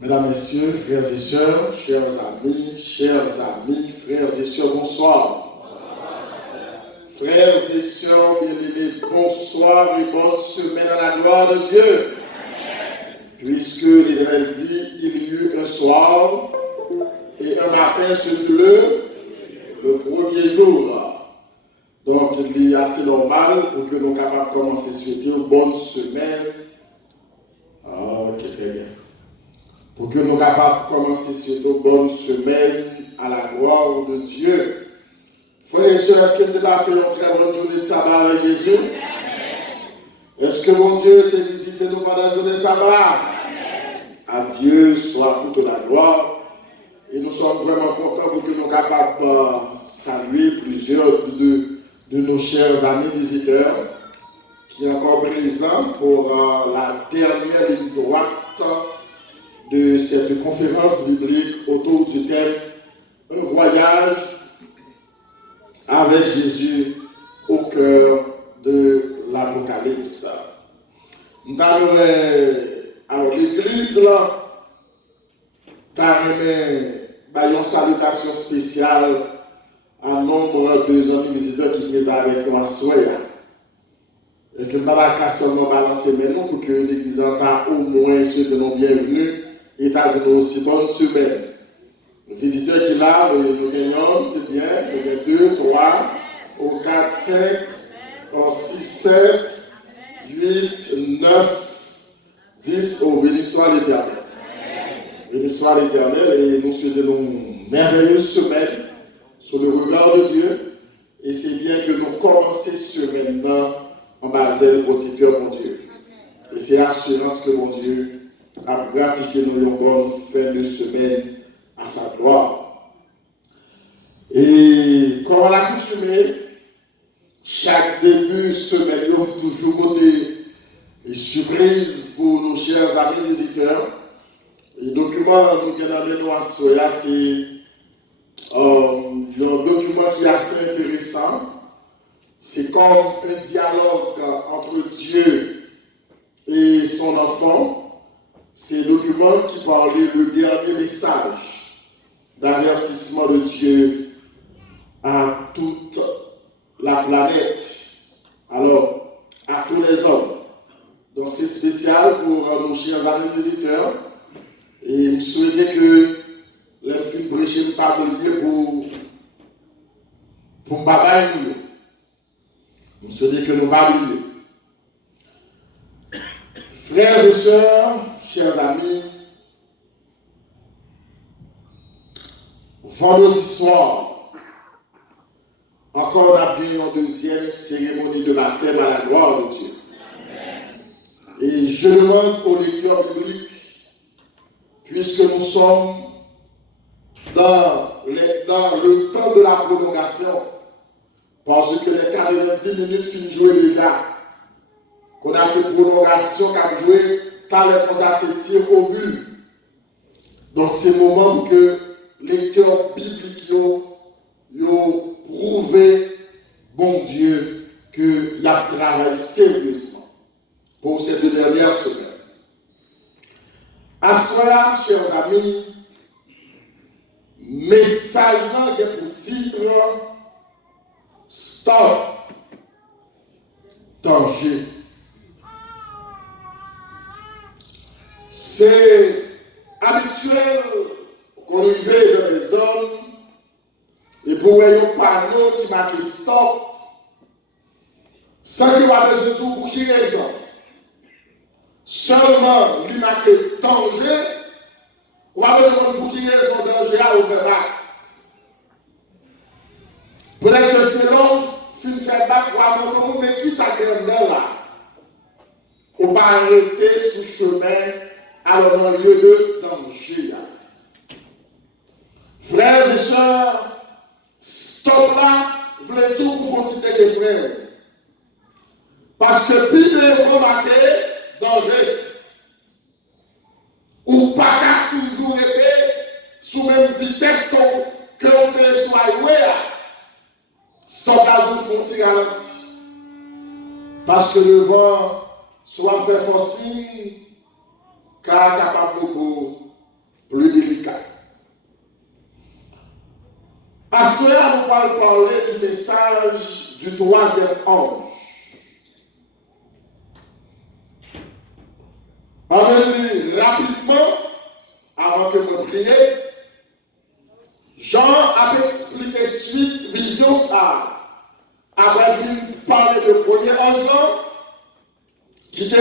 Mesdames, Messieurs, frères et sœurs, chers amis, frères et sœurs, bonsoir. Frères et sœurs bien-aimés, bonsoir et bonne semaine à la gloire de Dieu. Puisque l'Éternel dit, il y eut un soir et un matin ce fut le premier jour. Donc il est assez normal pour que nous soyons capables de commencer à souhaiter une bonne semaine. Ok, très bien. Pour que nous soyons capables de commencer cette bonne semaine à la gloire de Dieu. Frères et sœurs, est-ce que vous avez passé une très bonne journée de sabbat avec Jésus? Est-ce que mon Dieu t'a visité nous pendant la journée de sabbat? À Dieu soit toute la gloire. Et nous sommes vraiment contents pour que nous soyons capables de saluer plusieurs de nos chers amis visiteurs qui sont encore présents pour la dernière ligne droite de cette conférence biblique autour du thème « Un voyage avec Jésus au cœur de l'Apocalypse ». Alors l'église là, a une salutation spéciale à nombre de amis visiteurs qui viennent avec nous à soir. Est-ce que nous n'avons pas seulement balancer maintenant pour que l'église a au moins ceux qui nous bienvenus et t'a dit aussi bonne semaine. Les visiteurs qui là, nous gagnons, c'est bien, nous gagnons 2, 3, 4, 5, 6, 7, 8, 9, 10, béni soit l'Éternel. Béni soit l'Éternel et nous souhaitons une merveilleuse semaine sur le regard de Dieu. Et c'est bien que nous commençons ce semaine en basel protecteur, mon Dieu. Et c'est l'assurance que mon Dieu a gratifié nous une bonne fin de semaine à sa gloire. Et comme à l'accoutumée, chaque début de semaine, nous avons toujours des surprises pour nos chers amis visiteurs. Et le document que nous avons à Soya, c'est un document qui est assez intéressant. C'est comme un dialogue entre Dieu et son enfant. C'est un document qui parlait du dernier message d'avertissement de Dieu à toute la planète. Alors, à tous les hommes. Donc c'est spécial pour nos chers amis visiteurs. Et je souhaite que l'enfant prêcher ne pas oublier pour Baba et nous. Je souhaite que nous ne pas oublier. Frères et sœurs, chers amis, vendredi soir, encore on a bien une deuxième cérémonie de baptême à la gloire de Dieu. Et je demande aux lecteurs bibliques, puisque nous sommes dans le temps de la prolongation, parce que les 90 minutes finissent jouer déjà, qu'on a cette prolongation qui a joué, tant les ça s'étire au but. Donc c'est le moment que les lecteurs bibliques ont prouvé, bon Dieu, qu'il a travaillé sérieusement pour cette dernière semaine. À cela, chers amis, message là est pour titre Stop, danger. C'est habituel qu'on arrive dans les zones et pour voir un panneau qui marque stop, sans qu'il y ait besoin de tout pour qui raison. Seulement, il marque danger, ou à besoin pour qui raison danger à ouvert. Peut-être que c'est l'homme qui fait battre ou à mon mais qui s'agrène là? On va arrêter sous chemin alors dans le lieu de danger. Frères et sœurs, stop là, vous voulez dire que vous font des frères. Parce que puis vous remarquez, danger. Ou pas qu'à toujours être sous même vitesse que on peut sur highway. Stop là, vous font tirer ralenti. Parce que le vent soit fait forcing, car capable beaucoup plus délicate. À cela, nous allons parler du message du troisième ange. Amenez rapidement, avant que vous priez, Jean a expliqué suite vision ça. Après, il parle de premier ange qui t'a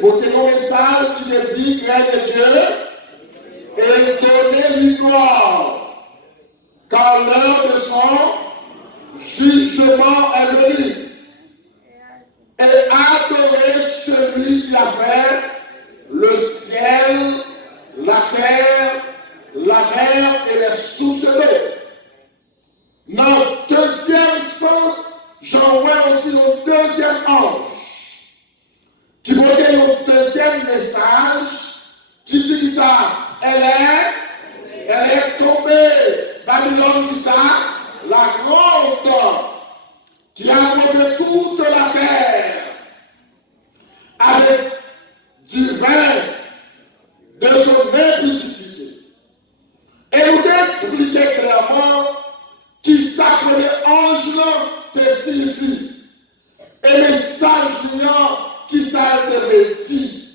porté un message qui te dit craignez Dieu et donnez-lui gloire, car l'heure de son jugement est venue. Et adorez celui qui a fait le ciel, la terre, la mer et les sources d'eau. Dans le deuxième sens, j'en vois aussi le deuxième ange qui portait le deuxième message qui dit ça, elle est tombée, Babylone qui ça, la grande qui a monté toute la terre avec du vin de son impudicité. Et nous t'ai expliqué clairement qui ça premier ange te signifie. Et le message qui ça te dit.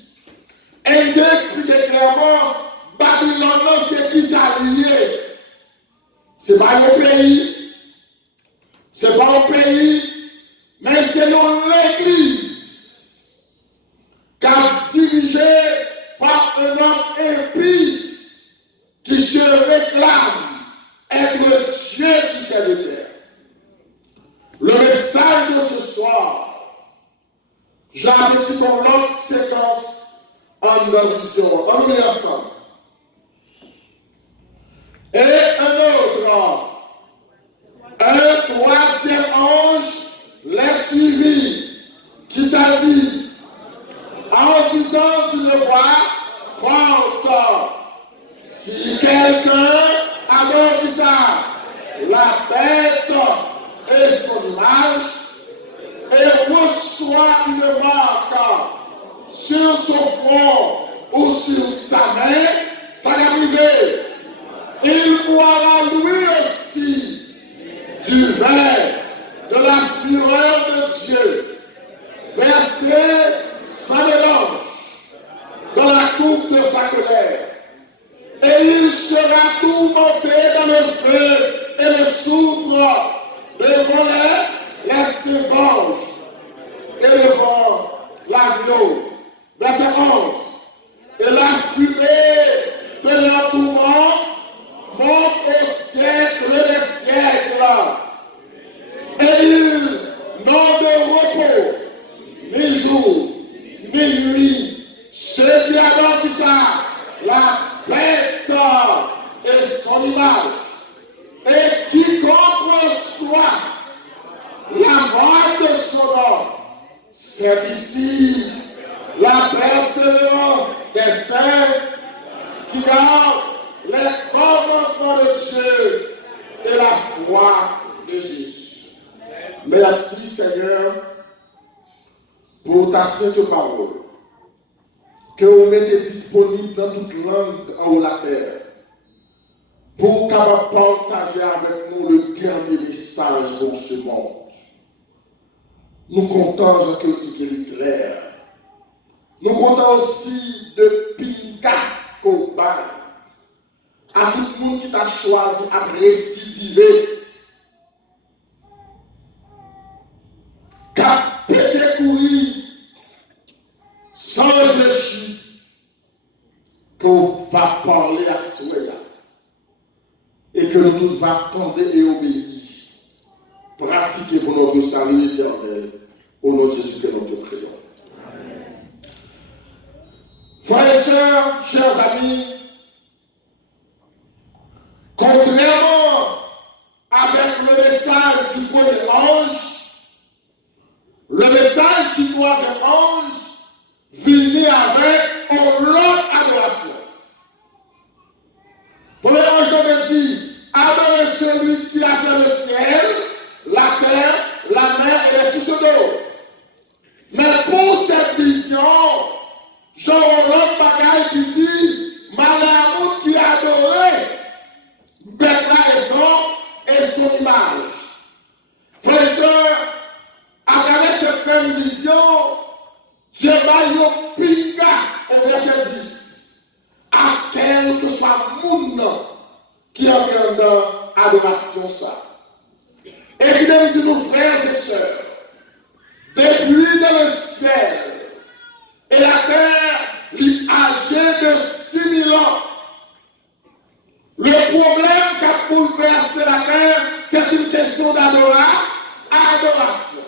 Et il t'a expliqué clairement, Babylone c'est qui ça lié. C'est pas le pays, c'est pas un pays, mais c'est l'église car dirigé par un homme impie qui se réclame être Dieu sur cette terre. Le message de ce soir, j'ai aperçu comme l'autre séquence en vision. On nous met ensemble. Et un troisième ange l'a suivi, qui s'est dit, en disant d'une voix forte, si quelqu'un adore ça, la bête et son image, et reçoit une marque sur son front ou sur sa main, ça va arriver. Il boira lui aussi du vin de la fureur de Dieu, versé sans mélange dans la coupe de sa colère. Et il sera tourmenté dans le feu et le soufre devant les ses anges et devant l'agneau. Verset 11. Et la fumée de leur tourment monte au siècle des siècles. Et ils n'ont de repos, ni jour, ni nuit. Ceux qui adorent ça, la bête et son image. Et quiconque reçoit la mort de son nom, c'est ici la persévérance des saints qui gardent les commandements de Dieu et la foi de Jésus. Merci Seigneur pour ta sainte parole que vous mettez disponible dans toute langue en la terre pour capable partager avec nous le dernier message pour ce monde. Nous comptons que c'est clair. Nous comptons aussi de Pinka Koba à tout le monde qui t'a choisi à récidiver. Qu'à péter courir sans réfléchir, qu'on va parler à soi et que nous tous va attendre et obéir. Pratiquer pour notre salut éternel. Au nom de Jésus que nous te prions. Frères et sœurs, chers amis, contrairement avec le message du premier ange, le message du troisième ange venait avec une longue adoration. Le premier ange avait dit, adorez celui qui a fait le ciel, la terre, la mer et les sources d'eau. Mais pour cette vision, j'aurai l'autre bagaille qui dit, Malamout qui a adorer bête là et son image. Frères et sœurs, à travers cette même vision, Dieu va y pinga au verset 10. À quel que soit le monde qui est en adoration ça. Et puis nous dit nos frères et sœurs, depuis dans le ciel et la terre, âgée de 6000 ans, le problème qui a bouleversé la terre, c'est une question d'adoration.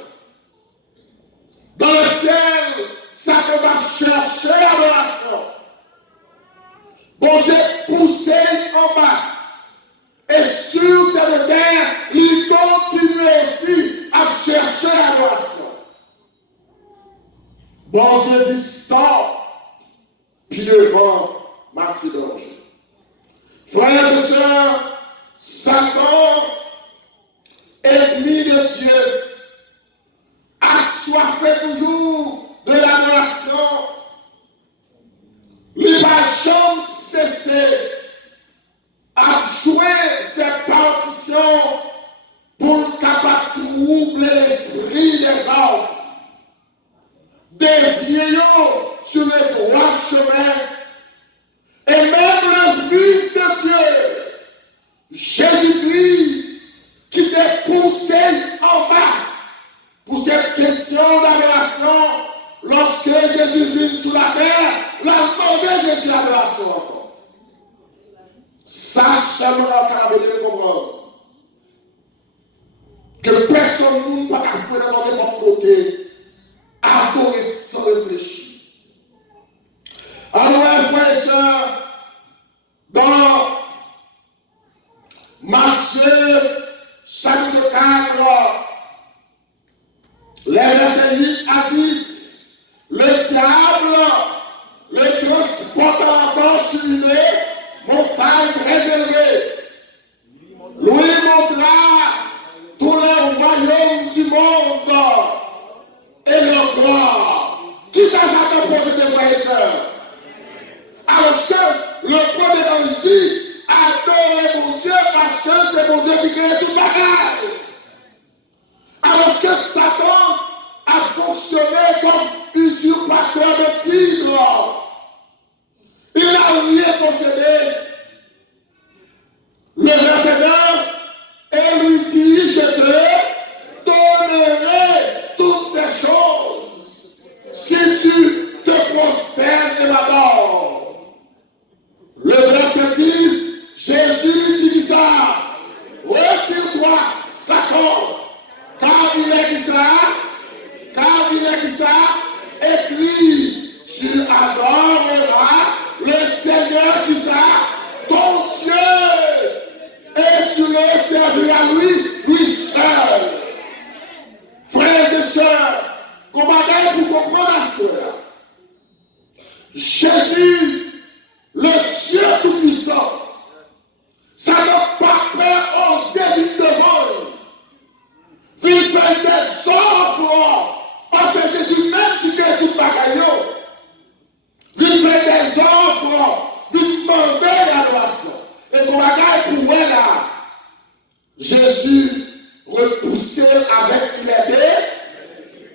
Dans le ciel, ça va chercher l'adoration. Bon Dieu poussé en bas. Et sur cette terre, il continue aussi à chercher l'adoration. Bon Dieu dit stop. Puis le vent marque le danger. Frères et sœurs, Satan, ennemi de Dieu, assoiffé toujours de l'adoration, il va jamais cesser à jouer ses partitions pour capable troubler l'esprit des hommes, dévier sur le droit chemin, et même le Fils de Dieu, Jésus-Christ, qui t'est poussé en bas pour cette question d'adoration, lorsque Jésus vit sur la terre, la demandé Jésus l'adoration encore. Ça seulement capable de comprendre que personne ne peut pas faire dans n'importe côté, adorer sans réfléchir. Alors, frères et sœurs, dans Matthieu, chapitre 4, les versets 8 à 10, le diable le transporte encore sur une montagne très élevée. Lui montra tous les royaumes du monde et leur gloire. Qui ça t'a posé des frères et sœurs? Alors que le premier ange dit, adorez mon Dieu parce que c'est mon Dieu qui crée tout bagage. Alors que Satan a fonctionné comme usurpateur de titres. Il n'a rien possédé. Le verset 9, et lui dit, je te donnerai toutes ces choses si tu te prosternes et m'adores. Le verset 10, Jésus lui dit ça, retire-toi, Satan, car il est dit ça, et puis tu adoreras le Seigneur qui ça, ton Dieu, et tu le serviras lui seul. Frères et sœurs, qu'on bagaille pour comprendre la sœur. Jésus, le Dieu Tout-Puissant, ça n'a pas peur oser vite devant. Il fait des offres, parce que Jésus même qui fait tout bagaille. Il fait des offres, il demande l'adoration. Et qu'on bagaille pour moi là, Jésus repoussé avec il était.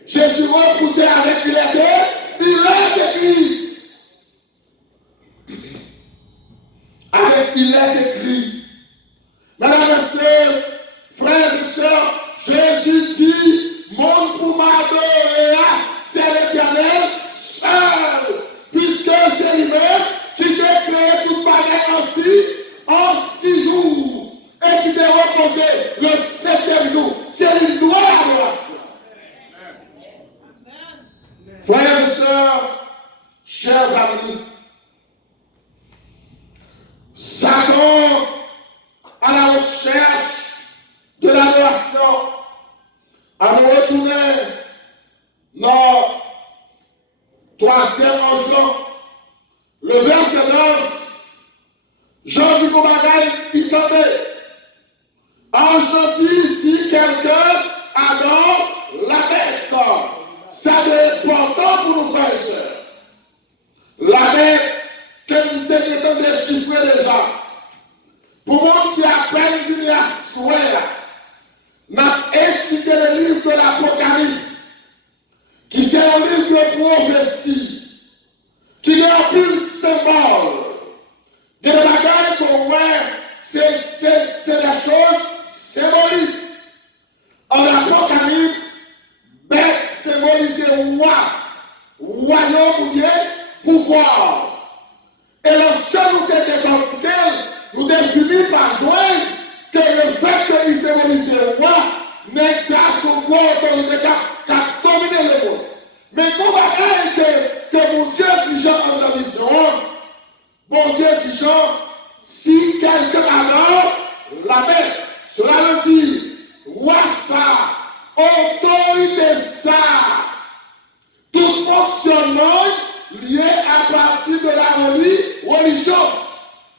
Jésus repoussé avec il était. Il est écrit. Avec il est écrit. Mesdames et sœurs, frères et sœurs, Jésus dit, mon pour m'adorer, c'est l'Éternel seul. Puisque c'est lui-même qui t'a créé toute bagarre en 6 jours. Et qui t'a reposé le 7e jour. C'est lui qui doit l'adoration. Frères et sœurs, chers amis, Satan, à la recherche de l'adoration, à nous retourner dans 3e ange, le verset 9, Jean dit qu'on bagaille, il tombait. Ange dit, si quelqu'un adore la bête, ça est important pour nos frères et sœurs. La bête, que nous tenions déchiffrer déjà, Pour le monde qui a peine venu à souhait, n'a étudié le livre de l'Apocalypse, qui c'est un livre de prophétie, qui est un peu symbole. De la bagaille qu'on voit, c'est la chose symbolique. En Apocalypse, bête symbolisait roi, royaume ou bien pouvoir. Et lorsque nous décortiquons, nous définissons par joindre que le fait qu'il symbolisait roi, n'est ça son roi autorité qui a dominé le monde. Mais pour bagaille que mon Dieu dit Jean en la mission, bon Dieu dit Jean, si quelqu'un alors la met, cela veut dire, roi ça, autorité ça, tout fonctionnement lié à partir de la religion,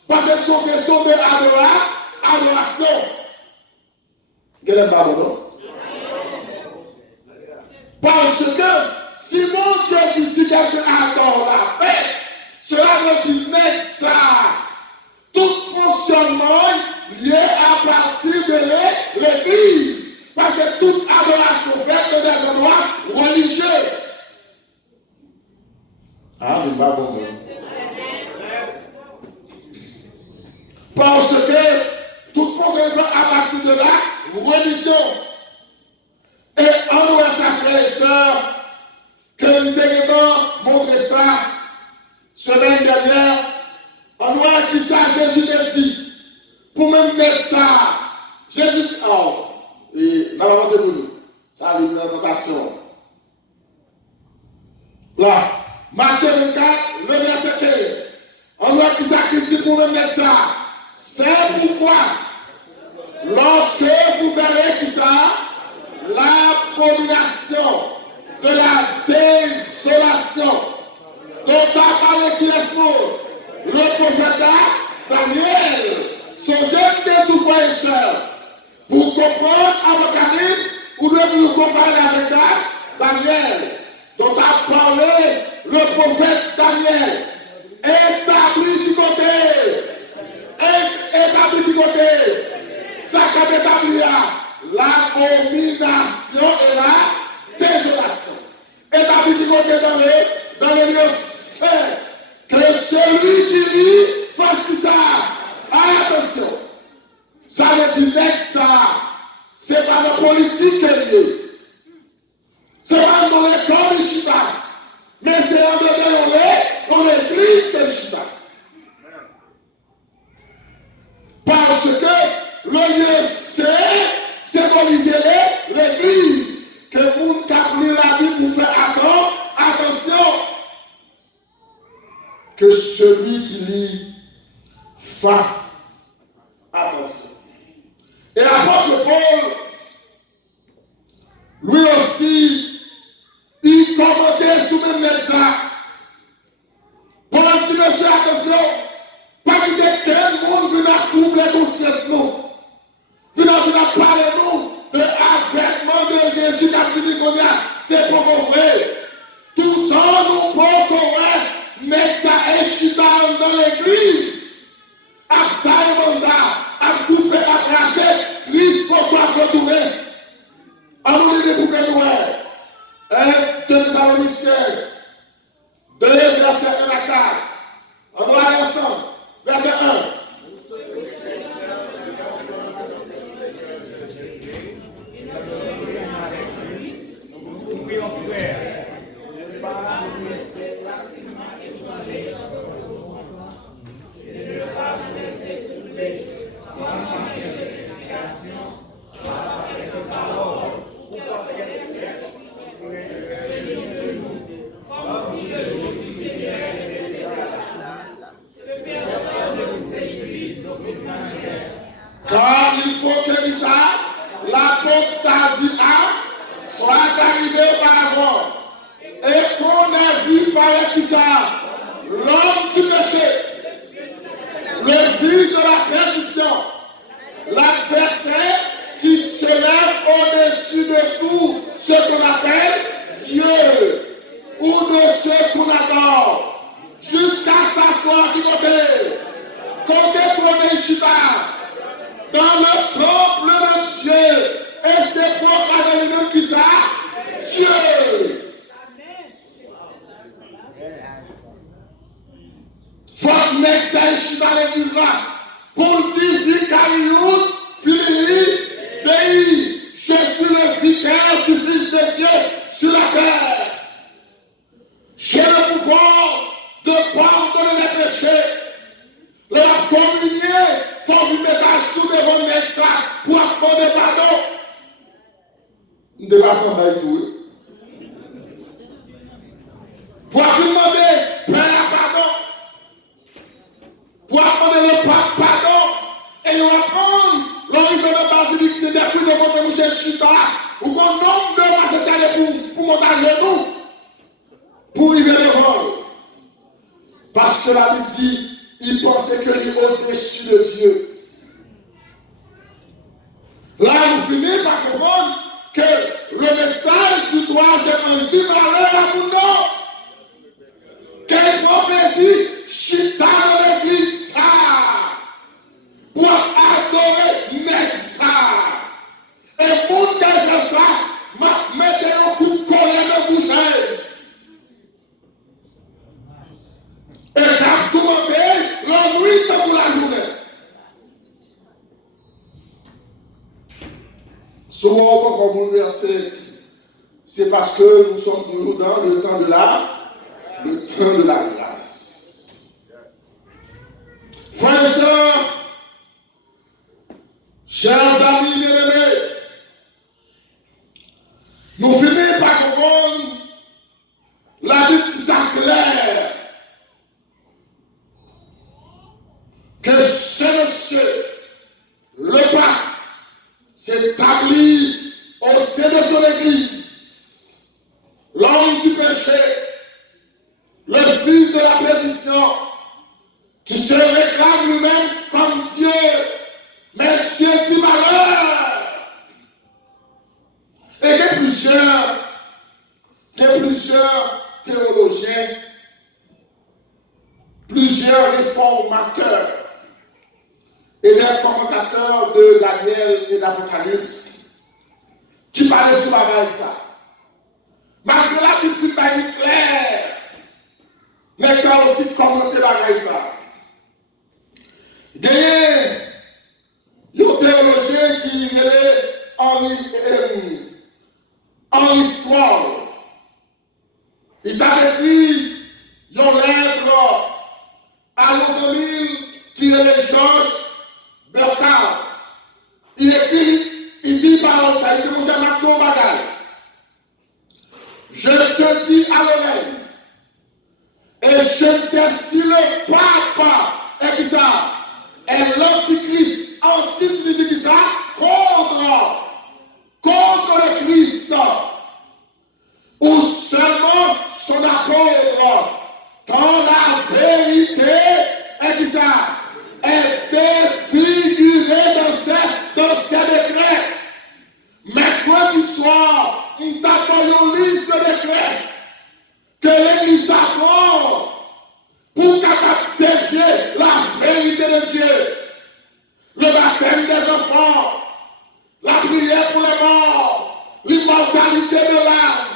parce que ce sont des questions de adoration. Quel est le non? Parce que si mon Dieu dit si quelqu'un adore la paix, cela veut dire que ça, tout fonctionnement lié à partir de l'Église. Parce que toute adoration faite dans des endroits religieux. Ah, mais pas bon. Parce que toute fonctionnement à partir de la religion. Et en nous, sa frère et sœur, que nous devons montrer ça semaine dernière, on voit qui ça Jésus a dit. Pour même mettre ça, Jésus dit, oh, et n'a pas pensé pour nous. Ça arrive dans la tentation. Là, Matthieu 24, le verset 15. On voit qui ça Christ dit pour même mettre ça. C'est pourquoi, lorsque vous verrez qui ça, l'abomination de la désolation dont a parlé qui est mort, le prophète Daniel, son jeune de tout frère et soeur, pour comprendre Apocalypse, ou devez-vous comparer avec Daniel, dont a parlé le prophète Daniel, établi du côté, ça qu'a établi l'abomination et la désolation. Établi du côté dans le lieu saint, que celui qui lit fasse ça. Attention, ça veut dire que ça, c'est pas la politique qui est liée. C'est pas dans l'école de Chita, mais c'est en dedans dans l'église de Chita. Parce que le lieu symbolise l'église. Que le monde qui a pris la vie pour faire attention. Que celui qui lit fasse attention. Et l'apôtre Paul, lui aussi, il commentait sur le même ça. Paul dit, monsieur, attention, pas que quel monde vient troubler conscience nous. Vient parler nous de l'avènement de Jésus qui a dit qu'on a, c'est pour vrai. Tout le temps, nous pouvons mais ça est chita dans l'église. À taille mandat, à couper, à cracher, Christ pour toi retourner. On nous dit pour que nous ayons. 2 Thessaloniciens, 2 verset 1 à 4. On doit aller ensemble. Verset 1. Car il faut que ça, l'apostasie soit arrivée auparavant. Et qu'on ait vu par qui ça, l'homme du péché, le fils de la perdition, l'adversaire qui se lève au-dessus de tout ce qu'on appelle Dieu ou de ce qu'on adore, jusqu'à s'asseoir du côté qu'on est chita, Dieu. Faut que message dans l'église là. Pour dire vicarius filii Dei. Je suis le vicaire du Fils de Dieu sur la terre. J'ai le pouvoir de pardonner les péchés. La communier, il faut vous mettre tout devant le médecin pour accorder pardon. Nous devons s'en tout. Pour demander Père pardon. Pour demander le pardon. Et nous apprendre, l'on dans la basilique, c'est depuis de votre Michel Chita, ou qu'on nombre de passer ça pour monter à genoux, pour y venir devant. Parce que la Bible dit, il pensait qu'il est au-dessus de Dieu. Là, vous finissez par comprendre que le message du troisième vie malheur à mon nom. Quel prophétie, chita dans l'église ça, pour adorer Nexa. Et pour qu'elle fasse ça, m'a mettez un coup de colère de bouche. Et quand tout le monde est, l'ennui pour la journée. Souvent, quand on bouleverse, c'est parce que nous sommes toujours dans le temps de la grâce. Frères et sœurs, chers amis bien-aimés, nous finissons par comprendre la Bible dit ça clair que ce monsieur, le pape, s'est établi au sein de son église, l'homme du péché, le fils de la perdition, qui se réclame lui-même comme Dieu, mais Dieu dit malheur. Et il y a plusieurs théologiens, plusieurs réformateurs et des commentateurs de Daniel et d'Apocalypse qui parlaient sur la base de ça. Malgré la Bible claire, mais ça a aussi commenté la base de ça. Il y a un théologien qui est en histoire. Il a écrit une lettre à nos amis qui est Georges Burkhardt. Il écrit, il dit par ça, il dit mon cher Maxon Bagay, je te dis à l'oreille, et je ne sais si le pape est qui ça, est l'antichrist, anti qui ça, contre le Christ, ou seulement son apôtre, quand la vérité est qui ça, est défigurée dans ses décrets. Mercredi soir, nous avons une liste de décrets que l'Église apprend pour capable défier la vérité de Dieu. Le baptême des enfants, la prière pour les morts, l'immortalité de l'âme,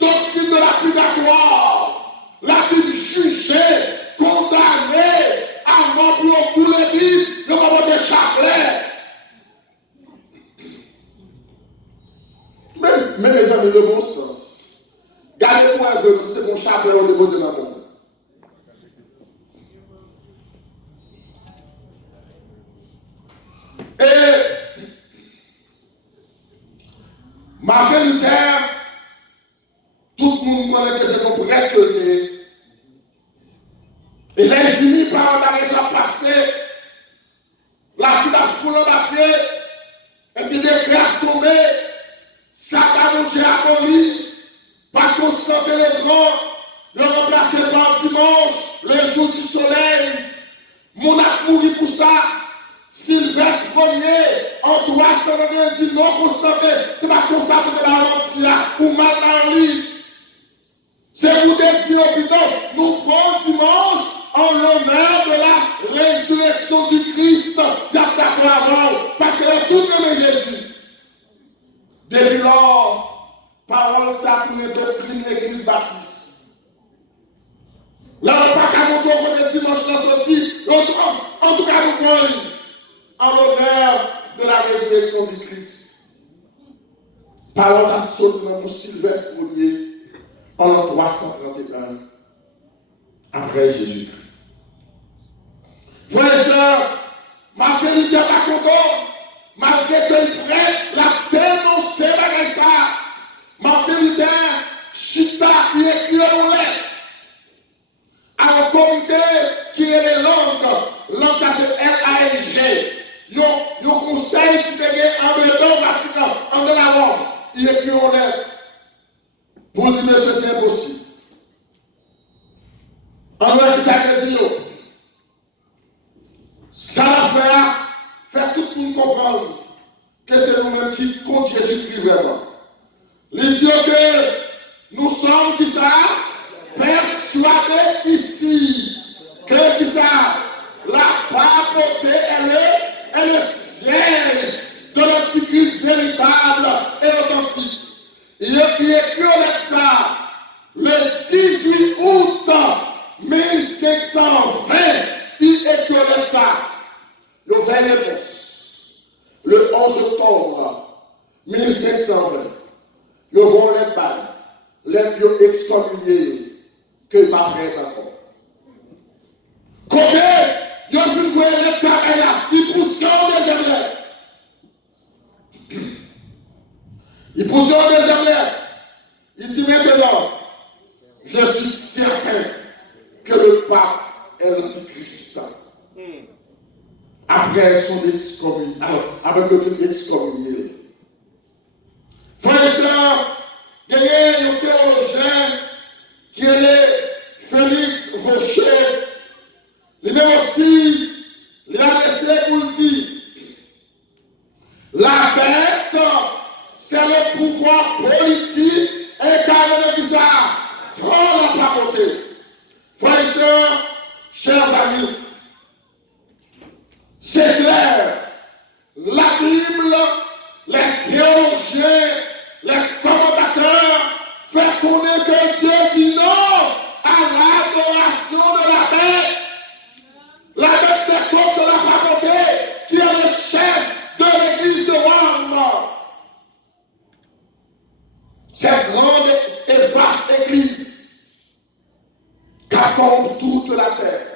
doctrine de la purgatoire, la Bible jugée, condamnée, à mort pour les Bibles, le moment des chapelets. Mais mes amis, le bon sens. Gardez pour un vœu, c'est mon chapelet, on dépose dans le monde. Et Martin Luther, tout le monde connaît que c'est un prêtre que et là, il finit par en arriver à passer la foule en pied, et puis des crêpes tombées, ça va manger aboli, par Constantin le Grand, le remplacé par dimanche, le jour du soleil, mon a mouru pour ça. Sylvestre Ier, en 390, dit non, Constantin, c'est pas comme ça que la Lancia ou mal dans le lit. C'est vous dire au plutôt, nous prenons dimanche en l'honneur de la résurrection du Christ, parce qu'il a tout aimé Jésus. Depuis lors, parole parole, ça pour les doctrines de l'église baptiste. Là, on n'a pas qu'à monter au dimanche dans sortie. En tout cas, nous prenons en l'honneur de la résurrection du Christ. Parole à sorti dans mon Sylvestre Mounier en l'an 331 après Jésus-Christ. Frères et sœurs, Martin Luther pas content, malgré qu'il prenne la dénoncer avec ça. Martin Luther, chita, il écrit en lettre à un comité qui est les langues. Langue, ça c'est L-A-N-G. Il y a un conseil qui est en dedans Vatican, en de la langue. Il écrit en lettre pour dire, monsieur, c'est impossible. En vrai, qui ça veut dire? Ça va faire tout le monde comprendre que c'est nous-mêmes qui compte Jésus-Christ vraiment. Il dit que nous sommes qui ça persuadés ici que qui ça la papauté est le siège de l'antichrist véritable et authentique. Il écrit ça le 18 août 1520. Il écrit ça. Il y a une réponse. Le 11 octobre 1520. Ils vont les balles. Les excommuniés que ils ne sont pas prêts encore. Côté, ils ont vu voir ça et là. Ils poussent au deuxième lettre. Ils poussent au deuxième lettre. Il dit maintenant, je suis certain que le pape est l'antichrist. Après son excommunié. Alors, après que son excommunié. Frères et sœurs, il y a un théologien qui est Félix Rocher. Il est aussi, il a laissé pour dire, la bête, c'est le pouvoir politique incarné de ça, dans la papauté. Frères et sœurs, chers amis, c'est clair, la Bible, les théologiens, les commentateurs font connaître que Dieu dit non à l'adoration de la bête. La bête des côtes de la papauté, qui est le chef de l'église de Rome. Cette grande et vaste église qui accombre toute la terre.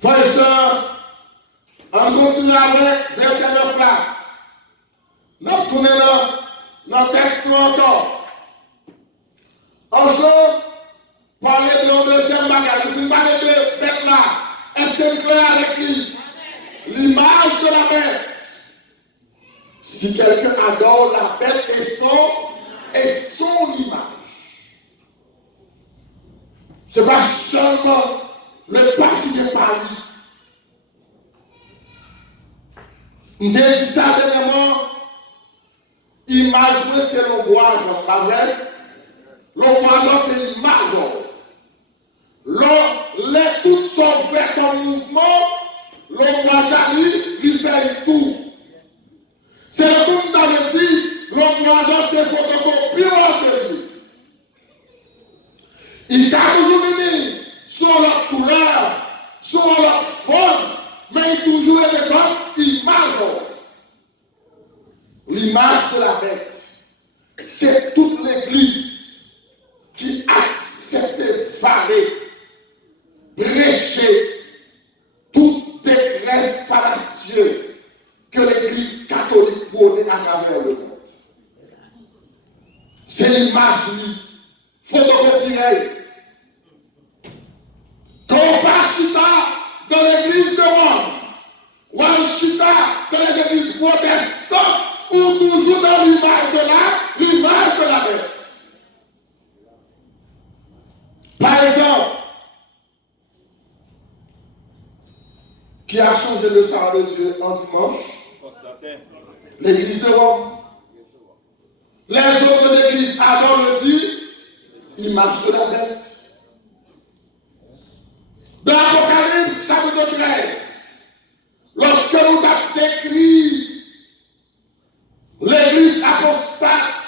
Frères et sœurs, on continue avec verset 9 là. Nous tournons dans le texte encore. Un jour, parler de la deuxième bagage. Nous parler de bête là. Est-ce que nous clair avec lui? L'image de la bête. Si quelqu'un adore la bête et son image, ce n'est pas seulement le pape qui est parlé. On dit ça dernièrement, image c'est l'ombrage, pas vrai? L'ombrage c'est l'image. Les toutes sont faites comme mouvement, l'ombrage il fait tout. C'est le monde dans dit, l'ombrage c'est photocopie de lui. Il t'a toujours venu sur leur couleur, sur leur forme, mais il toujours est comme image. L'image de la bête, c'est toute l'église qui accepte valer, prêcher tout décret fallacieux que l'église catholique prône à travers le monde. C'est l'image photocopiée. Quand on passe chita dans l'église de Rome, ou un chita dans les églises protestantes, ou toujours dans l'image de la bête. Par exemple, qui a changé le sabbat de Dieu en dimanche? L'église de Rome. Les autres églises avant le dit, image de la bête. Dans l'Apocalypse, chapitre 13, lorsque nous avons décrit l'église apostate,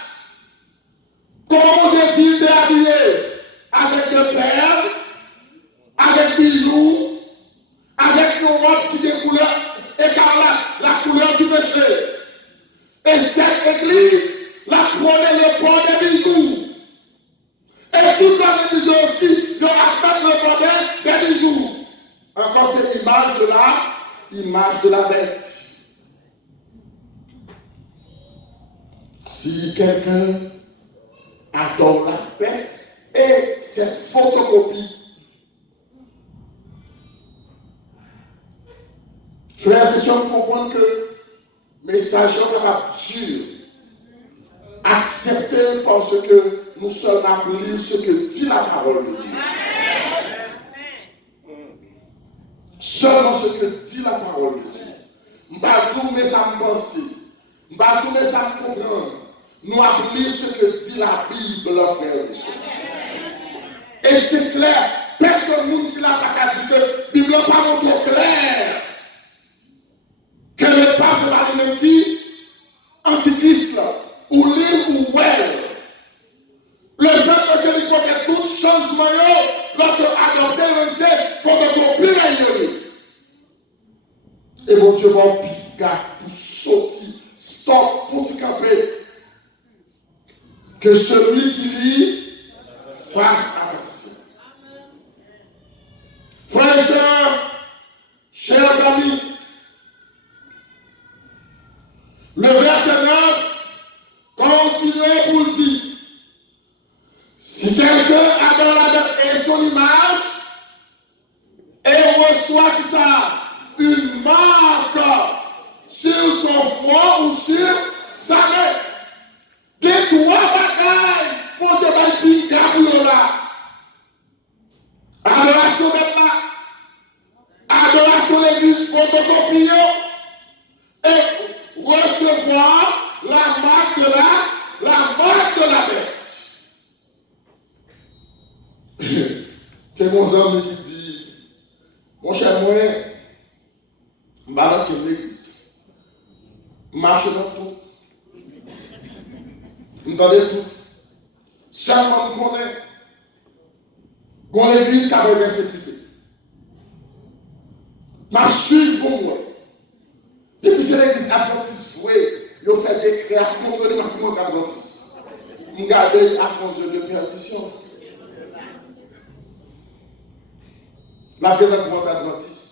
encore c'est l'image de la bête. Si quelqu'un adore la bête et c'est photocopie, frères et sœurs, comprendre que le message est capable dur. Acceptez parce que nous sommes appelés ce que dit la parole de Dieu. Seulement ce que dit la parole de Dieu. Je ne vais pas mais ça me penser. Je ne vais pas mais ça me comprendre. Nous appelons ce que dit la Bible, frères et sœurs. Et c'est clair. Personne ne qui l'a pas dit que la Bible n'est pas montré clair. Que le pape, c'est pas le même qui antichrist là. Ou l'île ou well. Le fait que c'est l'hypothèse, tout changement, lorsque adopter le même c'est, faut que tu pires. Et mon Dieu, mon pica, pour sortir, stop, pour t'y camper. Que celui qui lit fasse avancer. Frères et sœurs, chers amis, le verset 9, continuez pour dire, si quelqu'un adore la bête et son image, et reçoit ça, une marque sur son front ou sur sa main, des trois bagailles pour te faire piquer pour là. Adoration bête là, adoration l'église photocopie et recevoir la marque de la bête. Que mon ami qui dit, mon cher moi, je vais dans l'église, je marche dans tout, je entends tout, seulement je connais, qu'on l'église qui a besoin de sécurité. Je suis pour moi. Depuis que c'est l'église adventiste, ils ont fait des créas contre les macrons adventistes. Je garde à cause de perdition. La bête adventiste.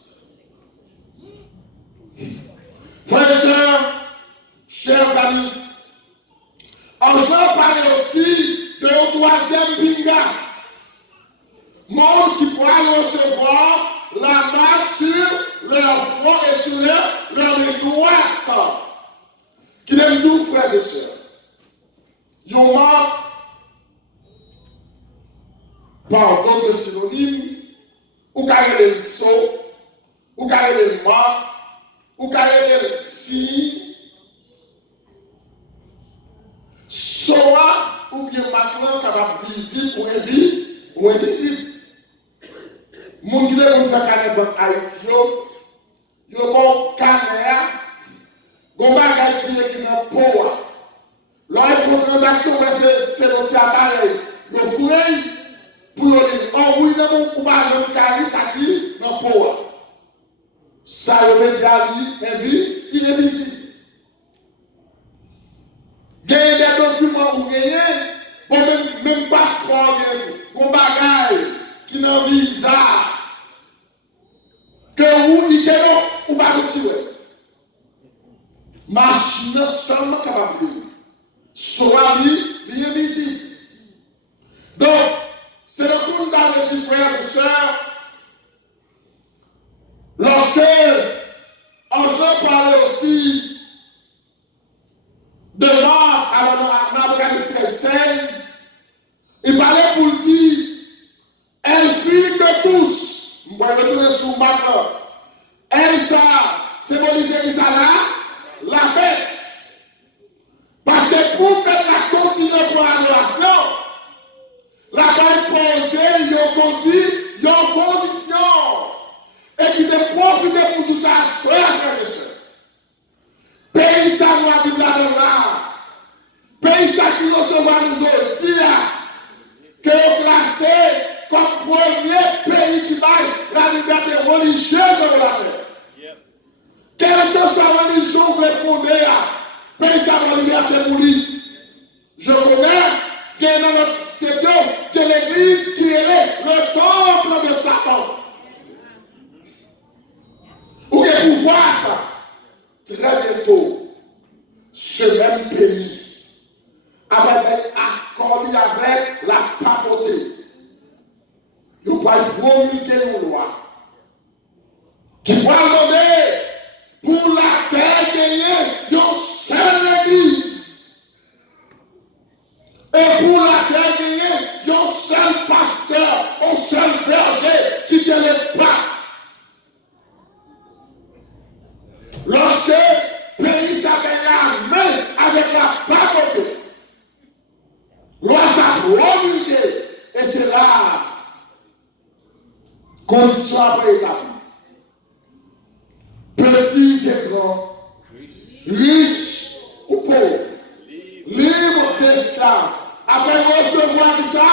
Frères et sœurs, chers amis, je vais parler aussi de un troisième pinga. Monde qui pourra recevoir la marque sur leur front et sur leur droite. Qui l'aime tout, frères et sœurs. Ils ont marque par d'autres synonymes, ou carré le saut, ou carré le marque, ou carré le signe, soit ou bien maintenant capable visible ou invisible. Moun qui veut faire carré dans Haïti, yo bon carré, gon bagay qui dans poa. Là il faut transaction c'est l'autre appareil. Yo fouille pour yo dire oh oui non ou pas dans carré ça qui dans poa. Ça le met à lui il est visible. Gagner des documents ou gagner bon même passeport gon bagay qui dans visa que ou il est ou pas retirer. Machine seulement capable de soit lui invisible. Donc, c'est le coup de mes frères et sœurs. Lorsque je parlais aussi de Marc, alors dans 16, il parlait pour dire, elle fit que tous, je vais retourner sur Marc là, elle ça, symbolisait ça là, la bête. Parce que pour mettre la continuer pour l'adoration, la bête posée, il y a une condition. Et qui te profite pour tout ça, frères et sœurs. Pays ça nous a dit là. Pays ça qui recevra nous dire que placé comme premier pays qui baille la liberté religieuse de la terre. Quelle que soit la religion que vous fondez, pays ça la liberté pour lui. Je connais que dans notre secteur, que l'église qui est le temple de Satan. pouvez voir ça. Très bientôt, ce même pays, avec accordé avec la papauté, nous allons promulguer une loi qui va demander pour la terre gagner une seule église. Et pour la terre gagner un seul pasteur, un seul berger qui se le pape. Lorsque le pays s'appelle la main avec la papauté, loi s'est promulguée et c'est là condition après établie. Petits et grands, riches ou pauvres, libres et esclaves, après recevoir ça,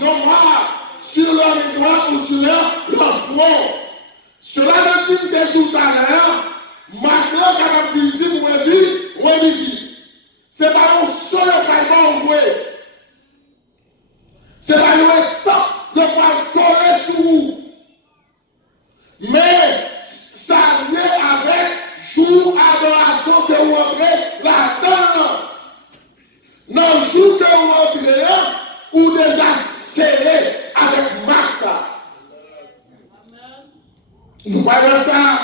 non pas sur leur droit ou sur leur front. Cela veut dire que tout à l'heure, maintenant qu'on a visible ou invisible, c'est pas un seul paiement ouvré. C'est pas le temps de pas coller sur vous. Mais ça vient avec jour adoration que vous entrez là-dedans. Dans le jour que vous entrez là, ou déjà scellé avec Maxa. Nous voyons ça.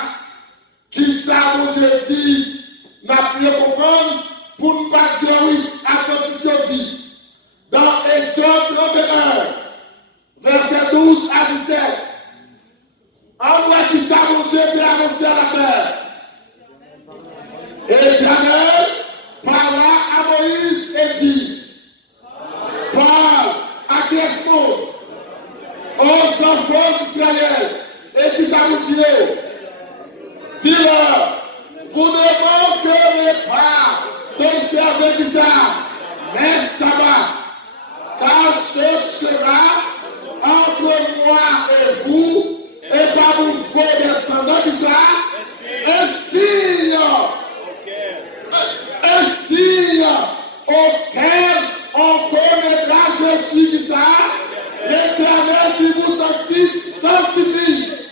Qui ça, mon Dieu dit, n'a pu comprendre pour ne pas dire oui à condition dit. Dans Exode 31, verset 12 à 17. En vrai, qui ça, mon Dieu, peut annoncer à la terre. Éternel parla à Moïse et dit, parle à qui est-ce aux enfants d'Israël. Et qui ça vous dit? Dis-leur, vous ne manquerez pas d'observer qui ça, mais sabbat, car ce sera entre moi et vous, et par vos descendants qui ça, et